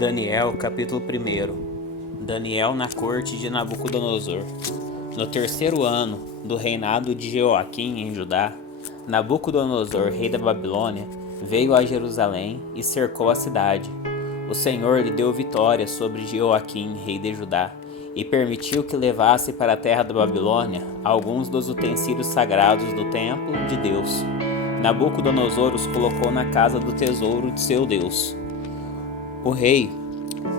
Daniel, capítulo 1. Daniel na corte de Nabucodonosor. No terceiro ano do reinado de Jeoaquim em Judá, Nabucodonosor, rei da Babilônia, veio a Jerusalém e cercou a cidade. O Senhor lhe deu vitória sobre Jeoaquim, rei de Judá, e permitiu que levasse para a terra da Babilônia alguns dos utensílios sagrados do templo de Deus. Nabucodonosor os colocou na casa do tesouro de seu Deus. O rei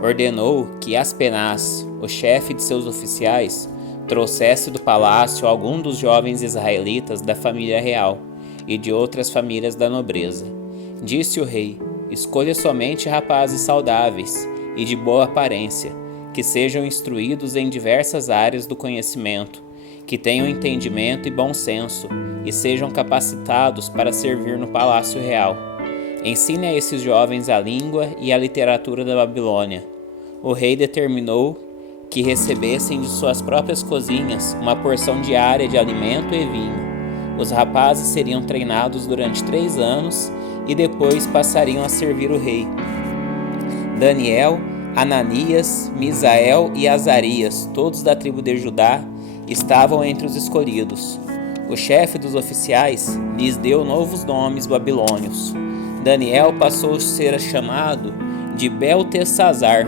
ordenou que Aspenaz, o chefe de seus oficiais, trouxesse do palácio algum dos jovens israelitas da família real e de outras famílias da nobreza. Disse o rei: escolha somente rapazes saudáveis e de boa aparência, que sejam instruídos em diversas áreas do conhecimento, que tenham entendimento e bom senso, e sejam capacitados para servir no palácio real. Ensine a esses jovens a língua e a literatura da Babilônia. O rei determinou que recebessem de suas próprias cozinhas uma porção diária de alimento e vinho. Os rapazes seriam treinados durante 3 anos e depois passariam a servir o rei. Daniel, Ananias, Misael e Azarias, todos da tribo de Judá, estavam entre os escolhidos. O chefe dos oficiais lhes deu novos nomes babilônios. Daniel passou a ser chamado de Beltesazar,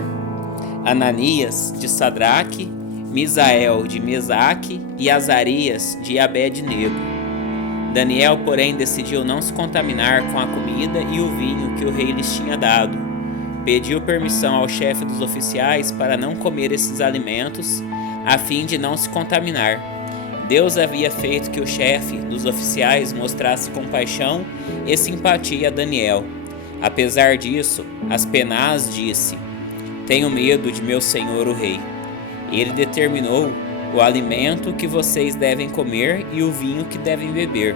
Ananias de Sadraque, Misael de Mesaque e Azarias de Abed-nego. Daniel, porém, decidiu não se contaminar com a comida e o vinho que o rei lhes tinha dado. Pediu permissão ao chefe dos oficiais para não comer esses alimentos, a fim de não se contaminar. Deus havia feito que o chefe dos oficiais mostrasse compaixão e simpatia a Daniel. Apesar disso, Aspenaz disse: tenho medo de meu senhor o rei. Ele determinou o alimento que vocês devem comer e o vinho que devem beber.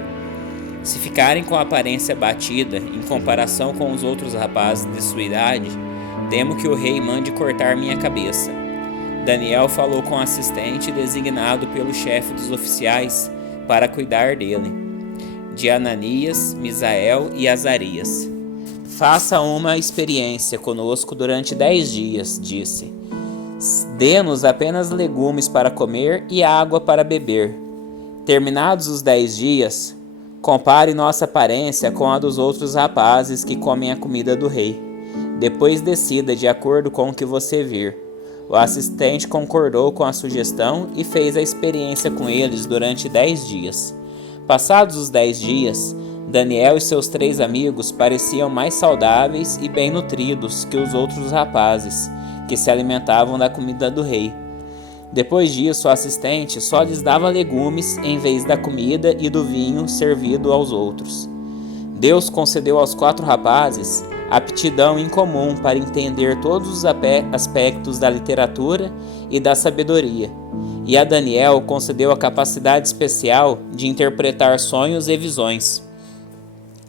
Se ficarem com a aparência abatida em comparação com os outros rapazes de sua idade, temo que o rei mande cortar minha cabeça. Daniel falou com o assistente designado pelo chefe dos oficiais para cuidar dele, de Ananias, Misael e Azarias. Faça uma experiência conosco durante 10 dias, disse. Dê-nos apenas legumes para comer e água para beber. Terminados os 10 dias, compare nossa aparência com a dos outros rapazes que comem a comida do rei. Depois decida de acordo com o que você vir. O assistente concordou com a sugestão e fez a experiência com eles durante 10 dias. Passados os 10 dias, Daniel e seus 3 amigos pareciam mais saudáveis e bem nutridos que os outros rapazes, que se alimentavam da comida do rei. Depois disso, o assistente só lhes dava legumes em vez da comida e do vinho servido aos outros. Deus concedeu aos 4 rapazes aptidão incomum para entender todos os aspectos da literatura e da sabedoria, e a Daniel concedeu a capacidade especial de interpretar sonhos e visões.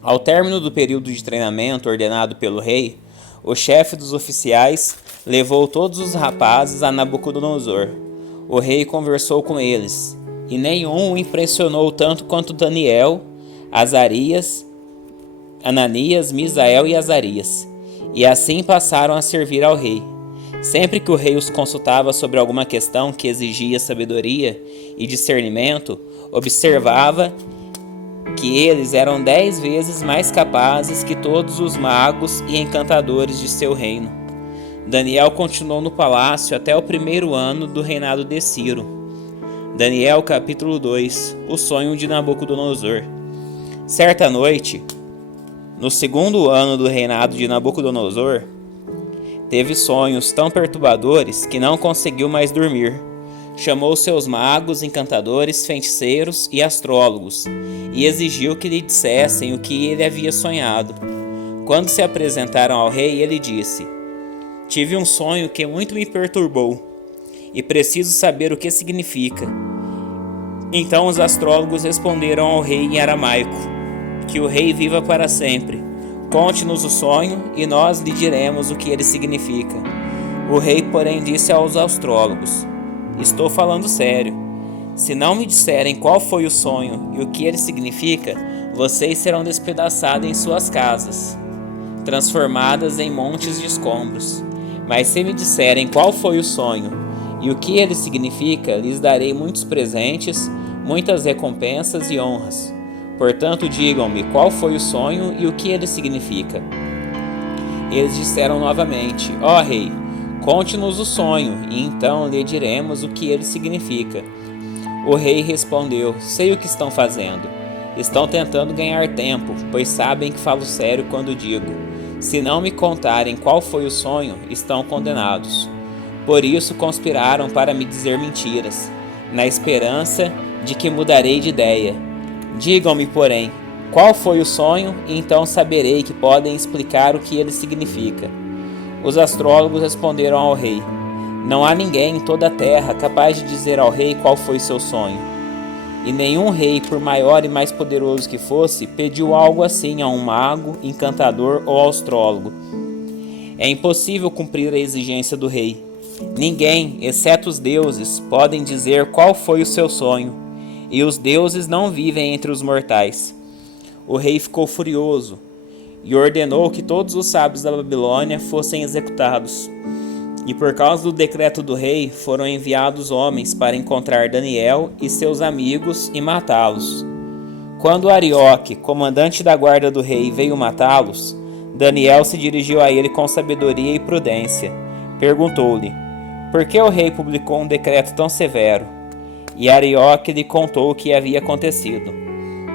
Ao término do período de treinamento ordenado pelo rei, o chefe dos oficiais levou todos os rapazes a Nabucodonosor. O rei conversou com eles, e nenhum o impressionou tanto quanto Daniel, Azarias, Ananias, Misael e Azarias, e assim passaram a servir ao rei. Sempre que o rei os consultava sobre alguma questão que exigia sabedoria e discernimento, observava que eles eram 10 vezes mais capazes que todos os magos e encantadores de seu reino. Daniel continuou no palácio até o 1º ano do reinado de Ciro. Daniel, capítulo 2. O sonho de Nabucodonosor. Certa noite, no 2º ano do reinado de Nabucodonosor, teve sonhos tão perturbadores que não conseguiu mais dormir. Chamou seus magos, encantadores, feiticeiros e astrólogos e exigiu que lhe dissessem o que ele havia sonhado. Quando se apresentaram ao rei, ele disse: tive um sonho que muito me perturbou e preciso saber o que significa. Então os astrólogos responderam ao rei em aramaico: que o rei viva para sempre. Conte-nos o sonho e nós lhe diremos o que ele significa. O rei, porém, disse aos astrólogos: estou falando sério. Se não me disserem qual foi o sonho e o que ele significa, vocês serão despedaçados em suas casas, transformadas em montes de escombros. Mas se me disserem qual foi o sonho e o que ele significa, lhes darei muitos presentes, muitas recompensas e honras. Portanto, digam-me qual foi o sonho e o que ele significa. Eles disseram novamente: Ó rei, conte-nos o sonho, e então lhe diremos o que ele significa. O rei respondeu: Sei o que estão fazendo. Estão tentando ganhar tempo, pois sabem que falo sério quando digo: se não me contarem qual foi o sonho, estão condenados. Por isso conspiraram para me dizer mentiras, na esperança de que mudarei de ideia. Digam-me, porém, qual foi o sonho, e então saberei que podem explicar o que ele significa. Os astrólogos responderam ao rei: Não há ninguém em toda a terra capaz de dizer ao rei qual foi seu sonho. E nenhum rei, por maior e mais poderoso que fosse, pediu algo assim a um mago, encantador ou astrólogo. É impossível cumprir a exigência do rei. Ninguém, exceto os deuses, podem dizer qual foi o seu sonho, e os deuses não vivem entre os mortais. O rei ficou furioso e ordenou que todos os sábios da Babilônia fossem executados. E por causa do decreto do rei, foram enviados homens para encontrar Daniel e seus amigos e matá-los. Quando Arioque, comandante da guarda do rei, veio matá-los, Daniel se dirigiu a ele com sabedoria e prudência. Perguntou-lhe: por que o rei publicou um decreto tão severo? E Arioque lhe contou o que havia acontecido.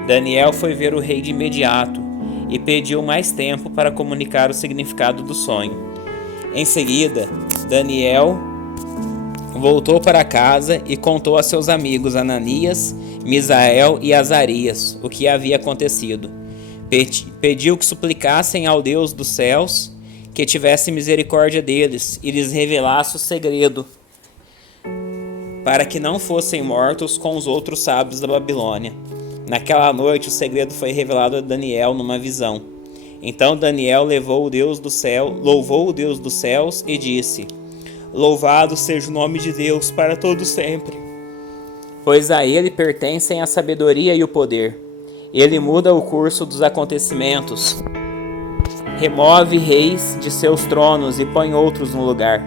Daniel foi ver o rei de imediato e pediu mais tempo para comunicar o significado do sonho. Em seguida, Daniel voltou para casa e contou a seus amigos Ananias, Misael e Azarias o que havia acontecido. Pediu que suplicassem ao Deus dos céus que tivesse misericórdia deles e lhes revelasse o segredo, para que não fossem mortos com os outros sábios da Babilônia. Naquela noite o segredo foi revelado a Daniel numa visão. Então Daniel louvou o Deus dos céus e disse: Louvado seja o nome de Deus para todo sempre, pois a ele pertencem a sabedoria e o poder. Ele muda o curso dos acontecimentos, remove reis de seus tronos e põe outros no lugar.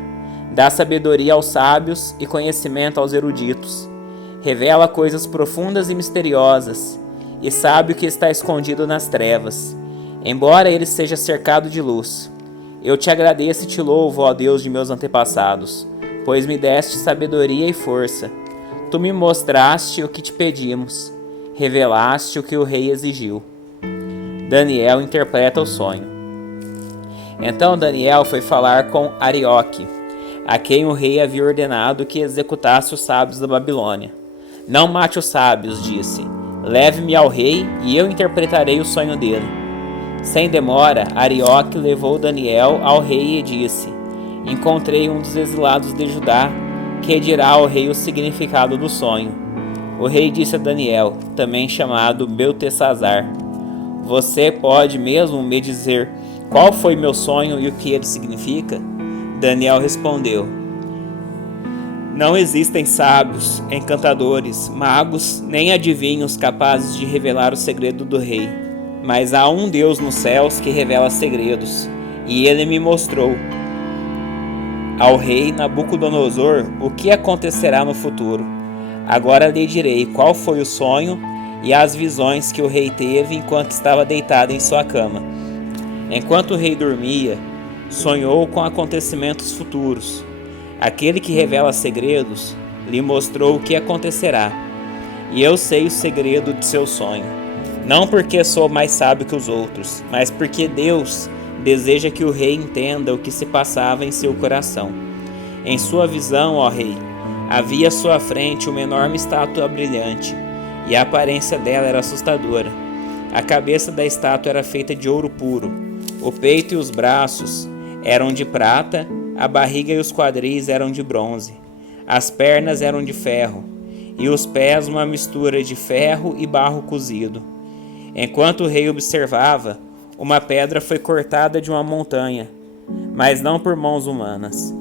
Dá sabedoria aos sábios e conhecimento aos eruditos. Revela coisas profundas e misteriosas, e sabe o que está escondido nas trevas, embora ele seja cercado de luz. Eu te agradeço e te louvo, ó Deus de meus antepassados, pois me deste sabedoria e força. Tu me mostraste o que te pedimos, revelaste o que o rei exigiu. Daniel interpreta o sonho. Então Daniel foi falar com Arioque, a quem o rei havia ordenado que executasse os sábios da Babilônia. Não mate os sábios, disse. Leve-me ao rei e eu interpretarei o sonho dele. Sem demora, Arioque levou Daniel ao rei e disse: Encontrei um dos exilados de Judá, que dirá ao rei o significado do sonho. O rei disse a Daniel, também chamado Beltesazar: Você pode mesmo me dizer qual foi meu sonho e o que ele significa? Daniel respondeu: Não existem sábios, encantadores, magos, nem adivinhos capazes de revelar o segredo do rei. Mas há um Deus nos céus que revela segredos, e ele me mostrou ao rei Nabucodonosor o que acontecerá no futuro. Agora lhe direi qual foi o sonho e as visões que o rei teve enquanto estava deitado em sua cama. Enquanto o rei dormia, sonhou com acontecimentos futuros. Aquele que revela segredos lhe mostrou o que acontecerá, e eu sei o segredo de seu sonho. Não porque sou mais sábio que os outros, mas porque Deus deseja que o rei entenda o que se passava em seu coração. Em sua visão, ó rei, havia à sua frente uma enorme estátua brilhante, e a aparência dela era assustadora. A cabeça da estátua era feita de ouro puro, o peito e os braços eram de prata, a barriga e os quadris eram de bronze, as pernas eram de ferro, e os pés uma mistura de ferro e barro cozido. Enquanto o rei observava, uma pedra foi cortada de uma montanha, mas não por mãos humanas.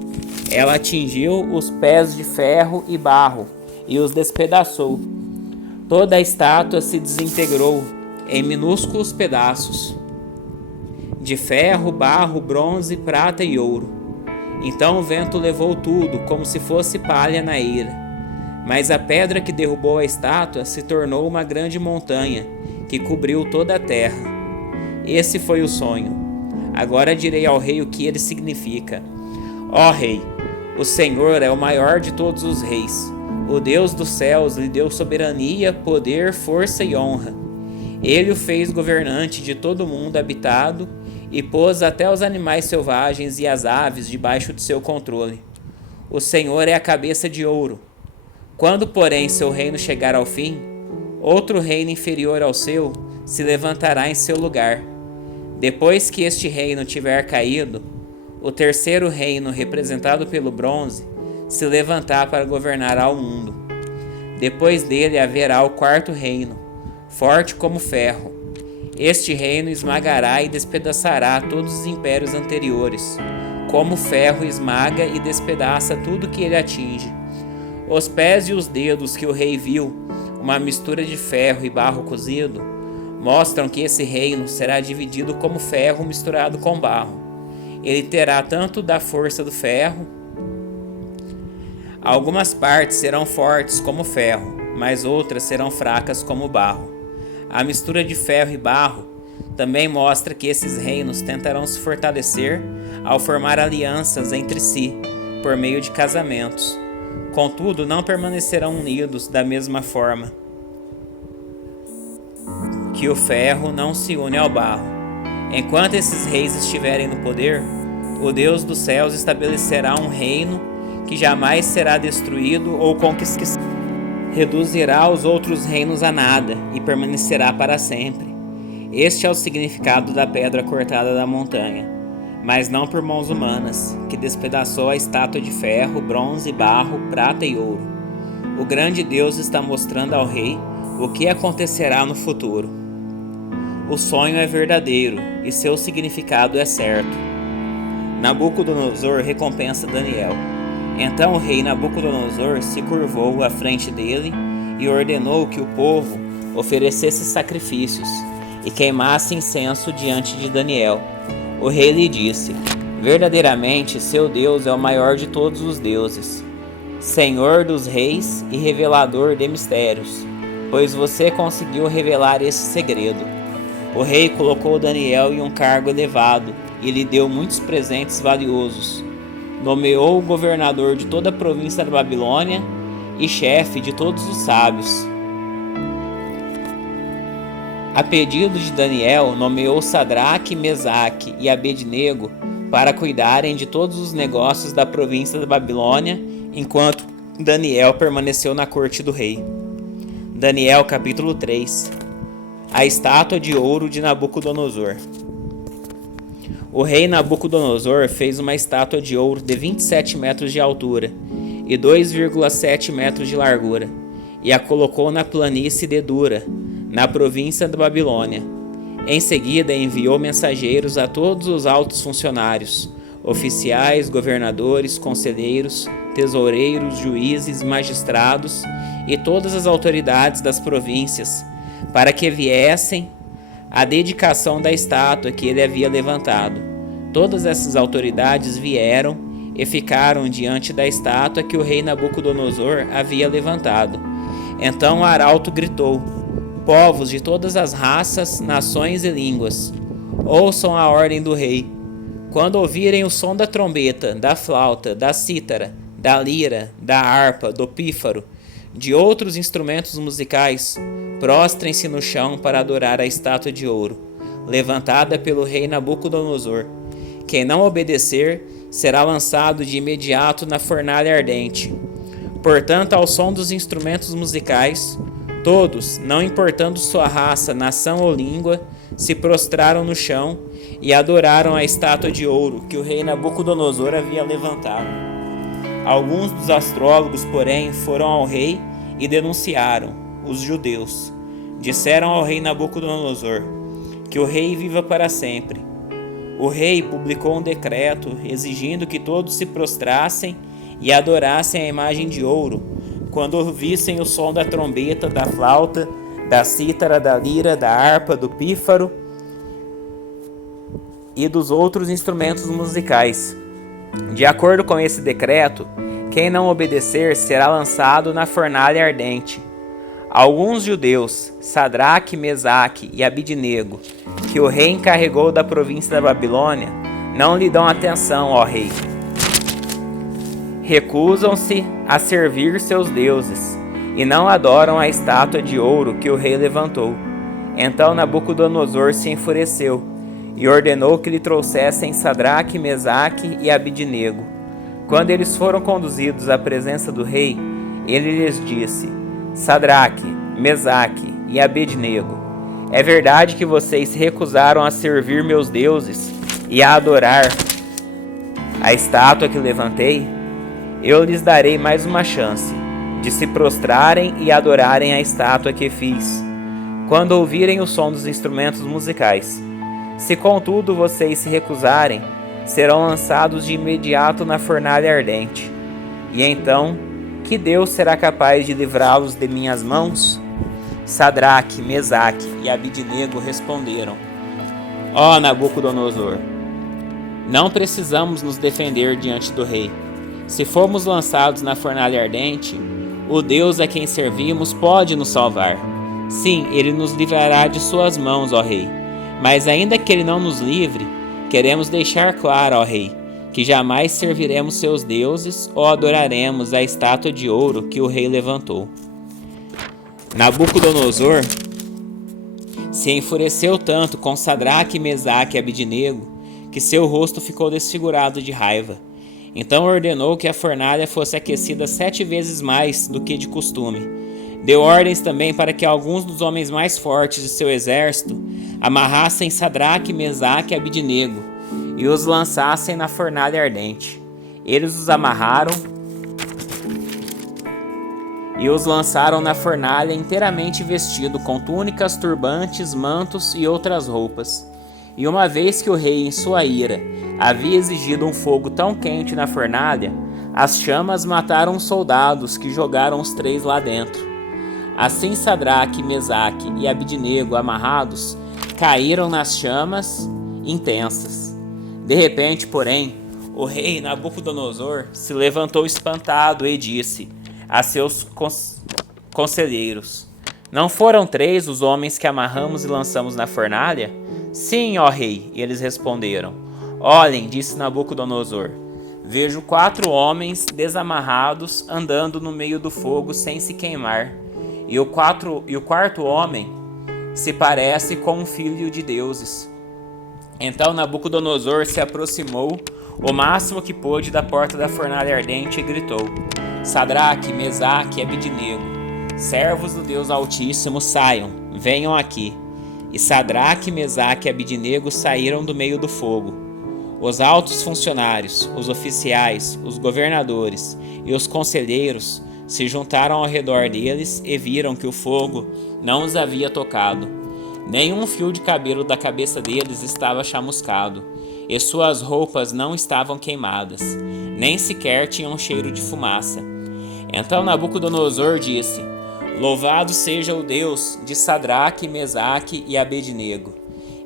Ela atingiu os pés de ferro e barro e os despedaçou. Toda a estátua se desintegrou em minúsculos pedaços de ferro, barro, bronze, prata e ouro. Então o vento levou tudo, como se fosse palha na eira. Mas a pedra que derrubou a estátua se tornou uma grande montanha, que cobriu toda a terra. Esse foi o sonho. Agora direi ao rei o que ele significa. Ó rei, o Senhor é o maior de todos os reis. O Deus dos céus lhe deu soberania, poder, força e honra. Ele o fez governante de todo o mundo habitado e pôs até os animais selvagens e as aves debaixo de seu controle. O Senhor é a cabeça de ouro. Quando, porém, seu reino chegar ao fim, outro reino inferior ao seu se levantará em seu lugar. Depois que este reino tiver caído, o terceiro reino, representado pelo bronze, se levantar para governar ao mundo. Depois dele haverá o quarto reino, forte como ferro. Este reino esmagará e despedaçará todos os impérios anteriores, como o ferro esmaga e despedaça tudo que ele atinge. Os pés e os dedos que o rei viu, uma mistura de ferro e barro cozido, mostram que esse reino será dividido como ferro misturado com barro. Ele terá tanto da força do ferro. Algumas partes serão fortes como ferro, mas outras serão fracas como barro. A mistura de ferro e barro também mostra que esses reinos tentarão se fortalecer ao formar alianças entre si, por meio de casamentos. Contudo, não permanecerão unidos da mesma forma que o ferro não se une ao barro. Enquanto esses reis estiverem no poder, o Deus dos céus estabelecerá um reino que jamais será destruído ou conquistado. Reduzirá os outros reinos a nada e permanecerá para sempre. Este é o significado da pedra cortada da montanha, mas não por mãos humanas, que despedaçou a estátua de ferro, bronze, barro, prata e ouro. O grande Deus está mostrando ao rei o que acontecerá no futuro. O sonho é verdadeiro e seu significado é certo. Nabucodonosor recompensa Daniel. Então o rei Nabucodonosor se curvou à frente dele e ordenou que o povo oferecesse sacrifícios e queimasse incenso diante de Daniel. O rei lhe disse: verdadeiramente seu Deus é o maior de todos os deuses, Senhor dos reis e revelador de mistérios, pois você conseguiu revelar esse segredo. O rei colocou Daniel em um cargo elevado e lhe deu muitos presentes valiosos. Nomeou o governador de toda a província da Babilônia e chefe de todos os sábios. A pedido de Daniel, nomeou Sadraque, Mesaque e Abednego para cuidarem de todos os negócios da província da Babilônia, enquanto Daniel permaneceu na corte do rei. Daniel capítulo 3. A estátua de ouro de Nabucodonosor. O rei Nabucodonosor fez uma estátua de ouro de 27 metros de altura e 2,7 metros de largura, e a colocou na planície de Dura, na província da Babilônia. Em seguida enviou mensageiros a todos os altos funcionários, oficiais, governadores, conselheiros, tesoureiros, juízes, magistrados e todas as autoridades das províncias, para que viessem à dedicação da estátua que ele havia levantado. Todas essas autoridades vieram e ficaram diante da estátua que o rei Nabucodonosor havia levantado. Então o arauto gritou: povos de todas as raças, nações e línguas, ouçam a ordem do rei. Quando ouvirem o som da trombeta, da flauta, da cítara, da lira, da harpa, do pífaro, de outros instrumentos musicais, prostrem-se no chão para adorar a estátua de ouro, levantada pelo rei Nabucodonosor. Quem não obedecer será lançado de imediato na fornalha ardente. Portanto, ao som dos instrumentos musicais, todos, não importando sua raça, nação ou língua, se prostraram no chão e adoraram a estátua de ouro que o rei Nabucodonosor havia levantado. Alguns dos astrólogos, porém, foram ao rei e denunciaram os judeus. Disseram ao rei Nabucodonosor: que o rei viva para sempre. O rei publicou um decreto exigindo que todos se prostrassem e adorassem a imagem de ouro quando ouvissem o som da trombeta, da flauta, da cítara, da lira, da harpa, do pífaro e dos outros instrumentos musicais. De acordo com esse decreto, quem não obedecer será lançado na fornalha ardente. Alguns judeus, Sadraque, Mesaque e Abidnego, que o rei encarregou da província da Babilônia, não lhe dão atenção, ó rei. Recusam-se a servir seus deuses e não adoram a estátua de ouro que o rei levantou. Então Nabucodonosor se enfureceu e ordenou que lhe trouxessem Sadraque, Mesaque e Abidnego. Quando eles foram conduzidos à presença do rei, ele lhes disse: Sadraque, Mesaque e Abednego, é verdade que vocês se recusaram a servir meus deuses e a adorar a estátua que levantei? Eu lhes darei mais uma chance de se prostrarem e adorarem a estátua que fiz, quando ouvirem o som dos instrumentos musicais. Se contudo vocês se recusarem, serão lançados de imediato na fornalha ardente. E então, que Deus será capaz de livrá-los de minhas mãos? Sadraque, Mesaque e Abidnego responderam: Ó Nabucodonosor, não precisamos nos defender diante do rei. Se formos lançados na fornalha ardente, o Deus a quem servimos pode nos salvar. Sim, ele nos livrará de suas mãos, ó rei. Mas ainda que ele não nos livre, queremos deixar claro, ó rei, que jamais serviremos seus deuses ou adoraremos a estátua de ouro que o rei levantou. Nabucodonosor se enfureceu tanto com Sadraque, Mesaque e Abidnego que seu rosto ficou desfigurado de raiva. Então ordenou que a fornalha fosse aquecida 7 vezes mais do que de costume. Deu ordens também para que alguns dos homens mais fortes de seu exército amarrassem Sadraque, Mesaque e Abidnego e os lançassem na fornalha ardente. Eles os amarraram e os lançaram na fornalha inteiramente vestido com túnicas, turbantes, mantos e outras roupas. E uma vez que o rei, em sua ira, havia exigido um fogo tão quente na fornalha, as chamas mataram os soldados que jogaram os 3 lá dentro. Assim Sadraque, Mesaque e Abidnego, amarrados, caíram nas chamas intensas. De repente, porém, o rei Nabucodonosor se levantou espantado e disse a seus conselheiros: Não foram 3 os homens que amarramos e lançamos na fornalha? Sim, ó rei, eles responderam. Olhem, disse Nabucodonosor, vejo 4 homens desamarrados andando no meio do fogo sem se queimar. E o quarto homem se parece com um filho de deuses. Então Nabucodonosor se aproximou o máximo que pôde da porta da fornalha ardente e gritou: Sadraque, Mesaque e Abidnego, servos do Deus Altíssimo, saiam, venham aqui. E Sadraque, Mesaque e Abidnego saíram do meio do fogo. Os altos funcionários, os oficiais, os governadores e os conselheiros se juntaram ao redor deles e viram que o fogo não os havia tocado. Nenhum fio de cabelo da cabeça deles estava chamuscado, e suas roupas não estavam queimadas, nem sequer tinham cheiro de fumaça. Então Nabucodonosor disse: Louvado seja o Deus de Sadraque, Mesaque e Abednego.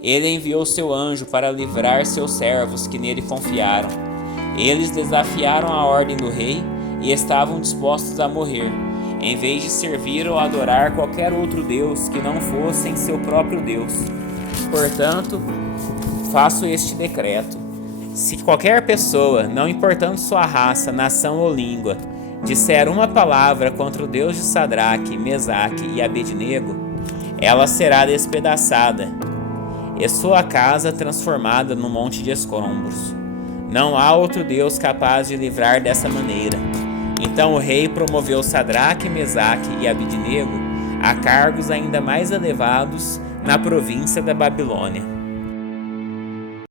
Ele enviou seu anjo para livrar seus servos que nele confiaram. Eles desafiaram a ordem do rei e estavam dispostos a morrer, em vez de servir ou adorar qualquer outro Deus que não fosse seu próprio Deus. Portanto, faço este decreto: se qualquer pessoa, não importando sua raça, nação ou língua, disser uma palavra contra o Deus de Sadraque, Mesaque e Abednego, ela será despedaçada e sua casa transformada num monte de escombros. Não há outro Deus capaz de livrar dessa maneira. Então o rei promoveu Sadraque, Mesaque e Abednego a cargos ainda mais elevados na província da Babilônia.